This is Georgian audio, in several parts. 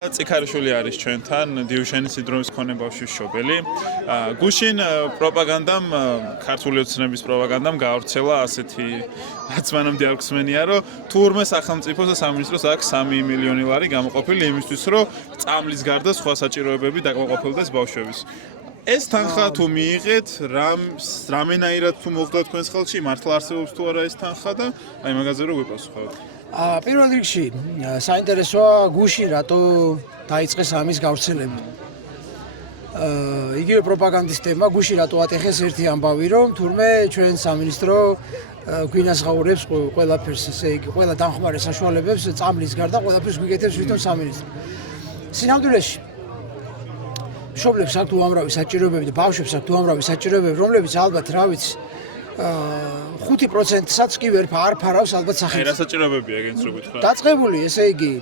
Წიქარიშვილი არის ჩვენთან დიუშენის სინდრომის მქონე ბავშვის მშობელი. გუშინ პროპაგანდამ, ქართული ოცნების პროპაგანდამ გაავრცელა ასეთი რაც მანამდე არ გსმენია, რომ თურმე სახელმწიფოს და სამინისტროს აქვს 3 მილიონი ლარი გამოყოფილი იმისთვის, რომ წამლის გარდა სხვა საჭიროებები დაკმაყოფილდეს ბავშვების. ეს თანხა თუ მიიღეთ, რამენაირად თუ მოხდა თქვენს ხელში, მართლა არსებობს თუ არა ეს თანხა და აი მაგაზე რო გვიპასუხოთ. პირველ რიგში საინტერესოა გუშინ რატო დაიწყეს ამის გავრცელება. იგივე პროპაგანდისტებმა გუშინ რატო ატეხეს ერთი ამბავი, რომ თურმე ჩვენ სამინისტრო გვინასღაურებს ყველაფერს, ესე იგი, ყველა დამხმარე საშუალებებს წამლის გარდა ყველაფერს გვიგეთებს თვითონ სამინისტრო. სინამდვილეში მშობლებს აქვთ უამრავი საჭიროებები და ბავშვებს აქვთ უამრავი საჭიროებები, რომლებიც ალბათ რა ვიცი 5%-საც კი ვერ ფარავს ალბათ სახელმწიფო. რა საჭიროებებია ეგენს რო გითხრა? დაწყებული, ესე იგი,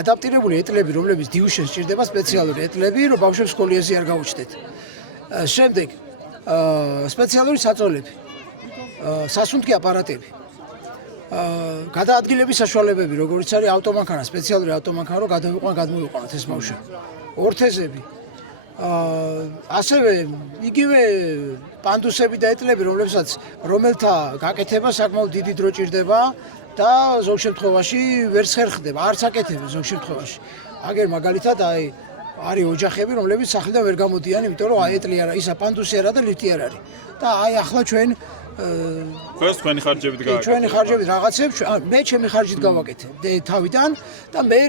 ადაპტირებული ეტლები, რომლებიც დიუშენს სჭირდება სპეციალური ეტლები, რომ ბავშვებს სკოლიაზე არ გაუჩნდეთ. შემდეგ სპეციალური საწოლები, სასუნთქი აპარატები, გადაადგილების საშუალებები, როგორც არის ავტომანქანა, სპეციალური ავტომანქანა, რომ გადმოვიყვანოთ ეს ბავშვები. ორთეზები, ასევე იგივე პანდუსები და ეტლები, რომელთა გაკეთება საკმაოდ დიდი დრო ჭირდება და ზოგ შემთხვევაში ვერც ხერხდება, არც აკეთებენ ზოგ შემთხვევაში. აგერ მაგალითად არის ოჯახები, რომლებიც სახლიდან ვერ გამოდიან, იმიტომ რომ ეტლი არა, ისა პანდუსი არა და ლიფტი არ არის. და ახლა ჩვენ თქვენი ხარჯებით გააკეთეთ. ჩვენი ხარჯებით რაღაცებს, მე ჩემი ხარჯით გავაკეთე თავიდან და მე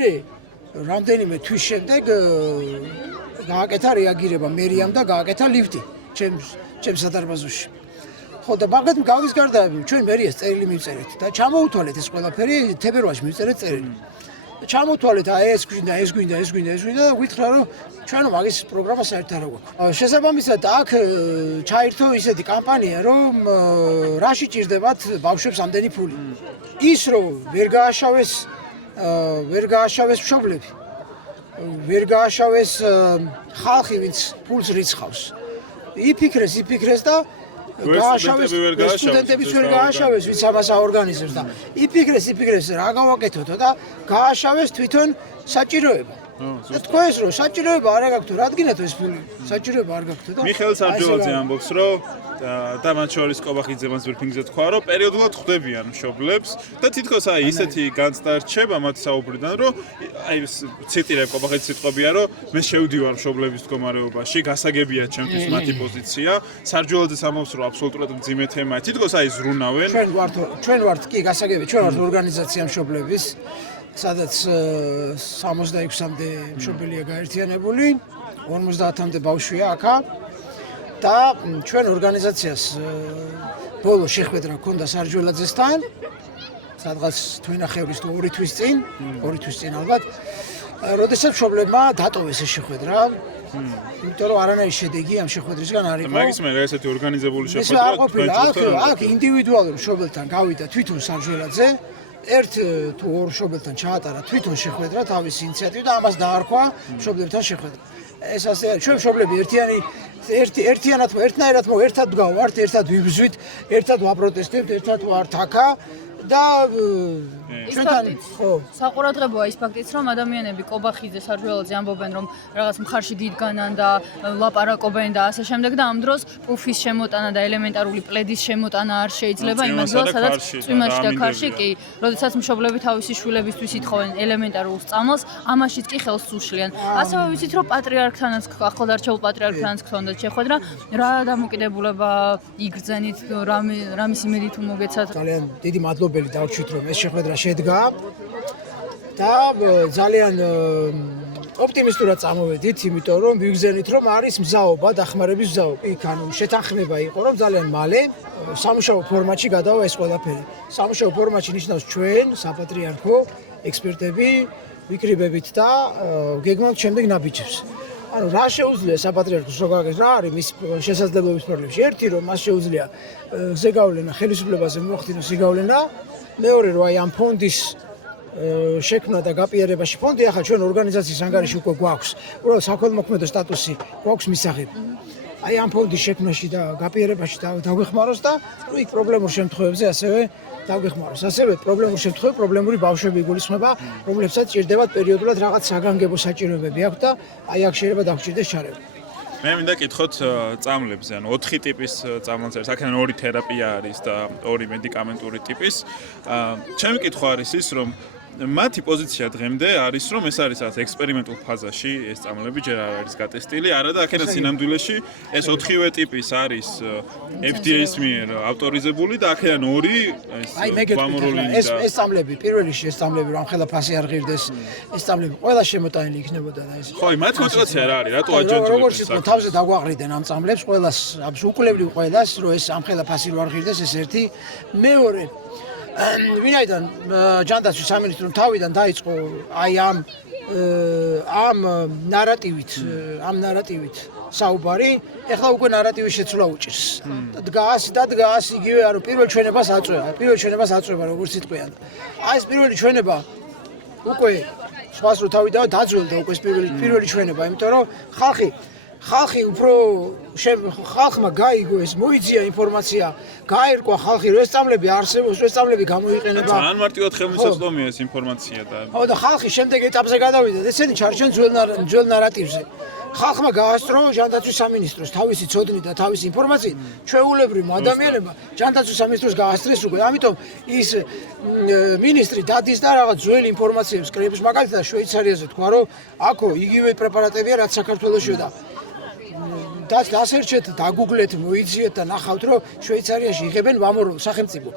რამდენიმე თვის შემდეგ გააკეთა რეაგირება მერიამ და გააკეთა ლიფტი ჩემს სადარბაზოში. ხო და მაგათ გავლის გარდა ჩვენ მერიას წერილი მივწერეთ და ჩამოუთვალეთ ეს ყველაფერი თებერვალში მივწერეთ წერილი. ჩამოუთვალეთ ეს გვინდა და გითხრა რომ ჩვენ მაგის პროგრამა საერთოდ არ გვაქვს. შესაბამისად აქ ჩაირთო ისეთი კამპანია რომ რაში ჭირდებათ ბავშვებს ამდენი ფული. ის რომ ვერ გააშავეს მშობლები, ვერ გააშავეს ხალხი, ვინც ფულს რიცხავს. იფიქრეს და გააშავეს სტუდენტებიც ვერ გააშავეს, ვინც ამას აორგანიზებს და იფიქრეს რა გავაკეთოთ და გააშავეს თვითონ საჭიროება. და თქვენს რომ საჭიროება არ გაქვთ, რადგანაც ეს ფული საჭიროება არ გაქვთ და მიხეილ სარჯოლაძე ამბობს, რომ და მათ შორის კობახიძემაც ბრიფინგზე თქვა, რომ პერიოდულად ხვდებიან მშობლებს და თითქოს ისეთი განცდა რჩება მათ საუბრიდან, რომ ციტირებ კობახიძის სიტყვებია, რომ მე შევდივარ მშობლების მდგომარეობაში, გასაგებია ჩემთვის მათი პოზიცია. სარჯოლაძეს ამბობს, რომ აბსოლუტურად მძიმე თემაა. თითქოს ზრუნავენ. ჩვენ ვართ კი გასაგები, ჩვენ ვართ ორგანიზაცია მშობლების, სადაც 66-მდე მშობელია გაერთიანებული, 50-მდე ბავშვია აქა. და ჩვენ ორგანიზაციას ბოლო შეხვედრა ჰქონდა სარჯოლაძესთან, სადღაც თვენახევრის თუ 2 თვის წინ ალბათ, როდესაც მშობლებმა დატოვეს ეს შეხვედრა, იმიტომ რომ არანაირი შედეგი ამ შეხვედრისგან არ იყო. მაგის მე ესეთი ორგანიზებული შეხვედრა აქ ინდივიდუალურ მშობელთან გავიდა თვითონ სარჯოლაძე, ერთ თუ ორ მშობელთან ჩაატარა თვითონ შეხვედრა თავისი ინიციატივით და ამას დაარქვა მშობლებთან შეხვედრა. ეს ასე არის, ჩვენ მშობლები ერთნაირად ერთად გავართ, ერთად ვიბრძვით, ერთად ვაპროტესტებთ, ერთად ვართ აქა და ჩვენთან საყურადღებოა ის ფაქტიც, რომ ადამიანები კობახიძე, სარჯოლაძე ამბობენ, რომ რაღაც მხარში დიდგანან და ლაპარაკობენ და ასე შემდეგ და ამ დროს პუფის შემოტანა და ელემენტარული პლედის შემოტანა არ შეიძლება იმას დროს, სადაც წვიმაში და ქარში კი, როდესაც მშობლები თავისი შვილებისთვის ითხოვენ ელემენტარულ სწავლას, ამაშიც კი ხელს უშლიან. ასევე ვიცით, რომ პატრიარქთანაც, ახლადარჩეულ პატრიარქთანაც გქონდათ შეხვედრა, რა დამოკიდებულება იგრძენით, რამის იმედით მოგეცათ? ძალიან დიდი მადლობელი დავჩვით, რომ ეს შეხვედრა შედგა და ძალიან ოპტიმისტურად წამოვედით, იმიტომ რომ ვიგრძენით, რომ არის მზაობა, დახმარების მზაობა. იქ შეთანხმება იყო, რომ ძალიან მალე სამუშაო ფორმატში გადავა ეს ყველაფერი. სამუშაო ფორმატში ნიშნავს ჩვენ, საპატრიარქო ექსპერტები, ვიკრიბებით და გეგმავთ შემდეგ ნაბიჯებს. რა შეუძლია საპატრიარქოს რო გაგეს, რა არის მის შესაძლებლობის პრობლემებში? ერთი რომ მას შეუძლია ზეგავლენა, ხელისუფლებაზე მოახდინოს ზეგავლენა, მეორე რომ ამ ფონდის შექმნა და გაპიარებაში ფონდი ახლა ჩვენ ორგანიზაციის ანგარიში უკვე გვაქვს, უბრალოდ საქველმოქმედო სტატუსი გვაქვს მისაღები. აი ამ ფონდის შექმნაში და გაპირებაში დაგვეხმაროს და იქ პრობლემურ შემთხვევებზე ასევე დაგვეხმაროს. ასევე პრობლემურ შემთხვევებში პრობლემური ბავშვები იგულისხმება, რომლებსაც ჭირდებათ პერიოდულად რაღაც საგანგებო საჭიროებები აქვს და აი აქ შეიძლება დაგჭირდეს ჩარევა. მე მინდა კითხოთ წამლებზე, ანუ 4 ტიპის წამლებს არის. აქედან 2 თერაპია არის და 2 მედიკამენტური ტიპის. ჩემი კითხვა არის ის, რომ მათი პოზიცია დღემდე არის, რომ ეს არის რაღაც ექსპერიმენტულ ფაზაში, ეს წამლები ჯერ არ არის გატესტილი, არა და აქედან სინამდვილეში ეს 4-ვე ტიპის არის FDA-ის მიერ ავტორიზებული და აქედან 2 ეს ვამოროლინი და ეს წამლები, პირველ რიგში ეს წამლები რომ ხელა ფასი არ ღირდეს, ეს წამლები ყველა შემოტანილი იქნებოდა და ეს. ხო, მათი мотиваცია რა არის? რატო აჯანჯებენ? როგორც იყო თავზე დაგვაყრიდნენ ამ წამლებს, ყველას აბსოლუტურად ყველას, რომ ეს ამ ხელა ფასი რო არ ღირდეს, ეს ერთი. მეორე ვინაიდან ჯანდაცვის სამინისტრომ თავიდან დაიწყო აი ამ ნარატივით საუბარი, ეხლა უკვე ნარატივის შეცვლა უჭირს. დგას იგივე, ანუ პირველ ჩვენებას აწვევა, როგორც იტყვიან. აი ეს პირველი ჩვენება უკვე სხვას რო თავიდან დაძველდა უკვე ეს პირველი ჩვენება, იმიტომ რომ ხალხი უფრო ხალხმა გაიგო ეს მოიძია ინფორმაცია, გაერკვა ხალხი რომ ეს წამლები არსებობს, ეს წამლები გამოიყენება. ძალიან მარტივად ხელმისაწვდომია ეს ინფორმაცია და ხო და ხალხი შემდეგ ეტაპზე გადავიდა, ესენი ჩარჩენ ძველ ნარატივზე. ხალხმა გაასწრო ჯანდაცვის სამინისტროს თავისი ცოდნით და თავისი ინფორმაციით, ჩვეულებრივ ადამიანებმა ჯანდაცვის სამინისტროს გაასწრეს უკვე. ამიტომ ის მინისტრი დადის და რაღაც ძველი ინფორმაციებს კრების, მაგალითად შვეიცარიაზე თქვა, რომ აქო იგივე პრეპარატებია, რაც საქართველოშია და დასერჩეთ, დაგუგლეთ, მოიძიეთ და ნახავთ, რომ შვეიცარიაში იღებენ ვამოროლ სახელმწიფო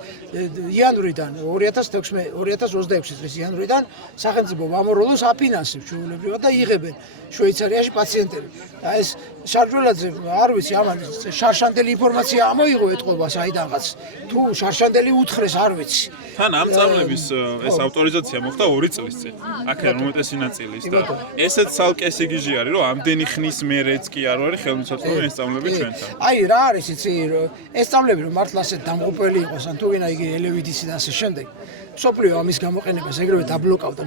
იანვრიდან 2026 წლის იანვრიდან სახელმწიფო ვამოროლოს აფინანსებს ჩვეულებრივად და იღებენ შვეიცარიაში პაციენტები. და ეს შარჯველაძე არ ვიცი, ამან შარშანდელი ინფორმაცია ამოიღო ეთყობა საიდანღაც. თუ შარშანდელი უთხრეს არ ვიცი. თან ამ წამლების ეს ავტორიზაცია მოხდა 2 წლის წინ. აქედან უმეტესი ნაწილის და ესეც ცალკე სიგიჟე არის, რომ ამდენი ხნის მერეც კი არ არის ხელმისაწვდომი ეს წამლები ჩვენთან. აი რა არის იცი, ეს წამლები რომ მართლა ასეთ დამღუპელი იყოს, ან თუ ვინა იგი ელევიდისი და ასე შემდეგ. მსოფლიო ამის გამოყენებას ეგრევე დაბლოკავდა.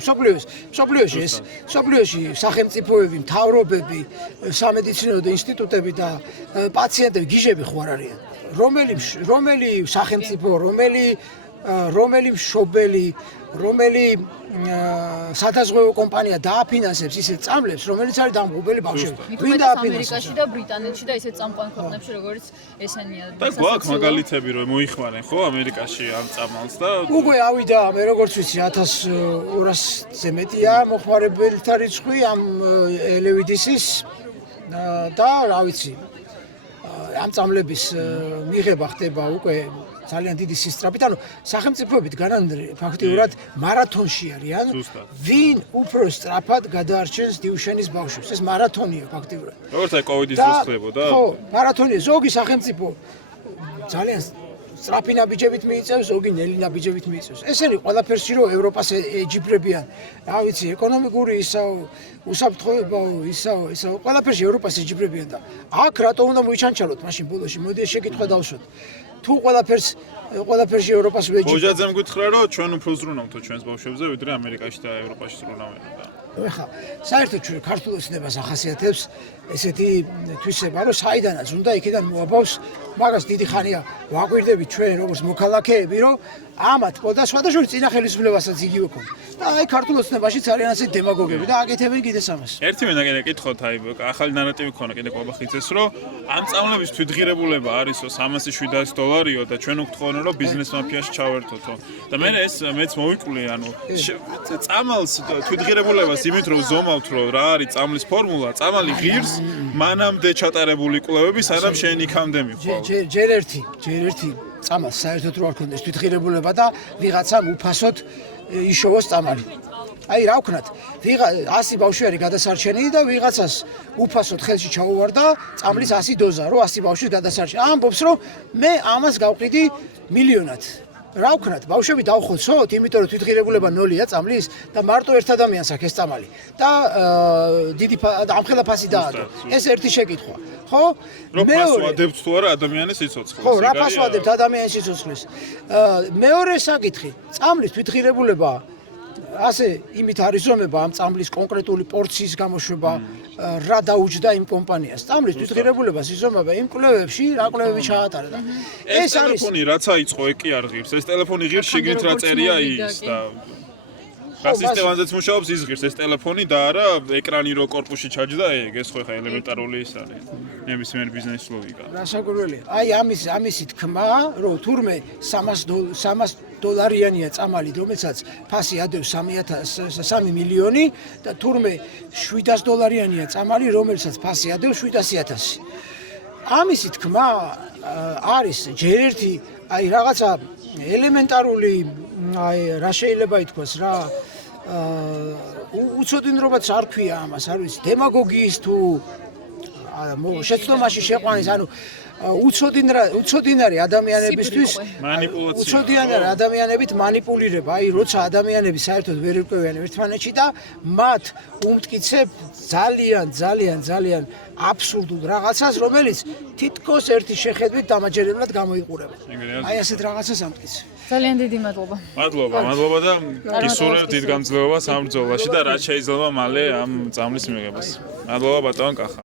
მსოფლიოში სახელმწიფოები, მთავრობები, სამედიცინო ინსტიტუტები და პაციენტები გიჟები ხო არ არიან. რომელი სახელმწიფო, რომელი მშობელი, რომელი სადაზღვევო კომპანია დააფინანსებს ისეთ წამლებს, რომელიც არის დამღუპელი ბავშვები. ვინ დააფინანსებს? ამერიკაში და ბრიტანეთში და ისეთ წამყვან ქვეყნებში, როგორც ესენია. და გვაქვს მაგალითები, რომ მოიხმარენ ხო ამერიკაში ამ წამალს და უკვე ავიდა, მე როგორც ვიცი 1200-ზე მეტია მოხმარებელთა რიცხვი ამ ელევიდისის და რა ვიცი ამ წამლების მიღება ხდება უკვე ძალიან დიდი სისწრაფით, ანუ სახელმწიფოებით განამდე ფაქტიურად მარათონში არიან, ვინ უფრო სწრაფად გადაარჩენს დიუშენის ბავშვებს. ეს მარათონია ფაქტიურად. როგორც აი კოვიდის დროს ხდებოდა. ხო, მარათონია, ზოგი სახელმწიფო ძალიან სწრაფი ნაბიჯებით მიიწევს, ზოგი ნელი ნაბიჯებით მიიწევს. ესენი ყველაფერში რომ ევროპას ეჯიბრებიან, რა ვიცი, ეკონომიკური ისაო, უსაფრთხოებაო, ისაო, ყველაფერში ევროპას ეჯიბრებიან და აქ რატო უნდა მოიჩანჩალოთ მაშინ ბოლოში? მოდი ეს შეკითხვა დავსვათ. თუ ყველაფერში ევროპას ვეჯიბრებთ. ოჯაძემ გითხრა, რომ ჩვენ უფრო ზრუნავთო ჩვენს ბავშვებზე, ვიდრე ამერიკაში და ევროპაში ზრუნავენ და ეხლა საერთოდ ჩვენ ქართულ ოცნებას ახასიათებს ესეთი თვისება, რომ საიდანაც უნდა იქიდან მოაბავს, მაგას დიდი ხანია ვაკვირდებით ჩვენ როგორც მოქალაქეები, რომ ამათ და სხვადასხვა წინა ხელისუფლებასაც იგივე ქონდა. და აი ქართულ ოცნებაში ძალიან ასეთ დემაგოგები და აკეთებენ კიდეს ამას. ერთი მინდა კიდე კითხოთ, აი ახალი ნარატივი ქონა კიდე კვაბახიძეს, რომ ამ წამლების თვითღირებულება არისო $300-700 და ჩვენ ვგთხოვენ, რომ ბიზნეს მაფიაში ჩავერთოთო. და მე მეც მოვიკვლიე, ანუ წამალს თვითღირებულებას იმით რომ ზომავთ, რომ რა არის წამლის ფორმულა, წამალი ღირს მანამდე ჩატარებული კვლევები, სანამ შენ იქამდე მიხვალ. ჯერ ერთი წამალს საერთოდ რო არ ქონდეს თვითღირებულება და ვიღაცამ უფასოდ იშოვოს წამალი. აი რა ვქნათ, 100 ბავშვი არის გადასარჩენილი და ვიღაცას უფასოდ ხელში ჩაუვარდა წამლის 100 დოზა, რომ 100 ბავშვის გადასარჩენი. ამბობს, რომ მე ამას გავყიდი მილიონად. რა ვქნათ, ბავშვები დავხოცოთ, იმიტომ რომ თვითღირებულება 0-ია წამლის და მარტო ერთ ადამიანს აქვს ეს წამალი და დიდი ამხელა ფასი დაადო. ეს ერთი შეკითხვა. ხო? რომ ფასვადებთ თუ არა ადამიანის სიცოცხლეს. ხო, რა ფასვადებთ ადამიანის სიცოცხლეს. მეორე საკითხი, წამლის თვითღირებულება ასე იმით არის ზომება ამ წამლის კონკრეტული პორციის გამოშვება რა დაუჯდა იმ კომპანიას. წამლის თვითღირებულებას იზომება იმ კვლევებში, რა კვლევები ჩაატარა და ეს ტელეფონი რაც აიწყო, ეკი არ ღირს. ეს ტელეფონი ღირს შიგნით რა წერია ის და რა სისტემაზეც მუშაობს ის ღირს ეს ტელეფონი და არა ეკრანი რო კორპუსში ჩაჯდა ეგ ეს ხო ხა ელემენტარული ის არის. ნებისმიერ ბიზნეს ლოგიკა. რასაკვირველია. აი ამისი თქმა, რომ თურმე $300 წამალი, რომელსაც ფასი ადევს 3 მილიონი და თურმე $700 წამალი, რომელსაც ფასი ადევს 700,000. ამისი თქმა არის ჯერ ერთი აი რაღაცა ელემენტარული აი რა შეიძლება ითქვას რა უცოდინრობაც არ ქვია ამას, არ ვიცი, დემაგოგიის თუ შეცდომაში შეყვანის, ანუ უცოდინარი ადამიანებისთვის მანიპულაცია. უცოდინარი ადამიანებით მანიპულირება, აი როცა ადამიანები საერთოდ ვერ ირკვევიან ერთმანეთში და მათ უმტკიცებ ძალიან აბსურდულ რაღაცას, რომელიც თითქოს ერთი შეხედვით დამაჯერებლად გამოიყურება. აი ასეთ რაღაცას ამტკიცებ. ძალიან დიდი მადლობა. მადლობა და გისურვებ დიდ გამძლეობას ამ ბრძოლაში და რაც შეიძლება მალე ამ წამლის მიღებას. მადლობა ბატონ კახა.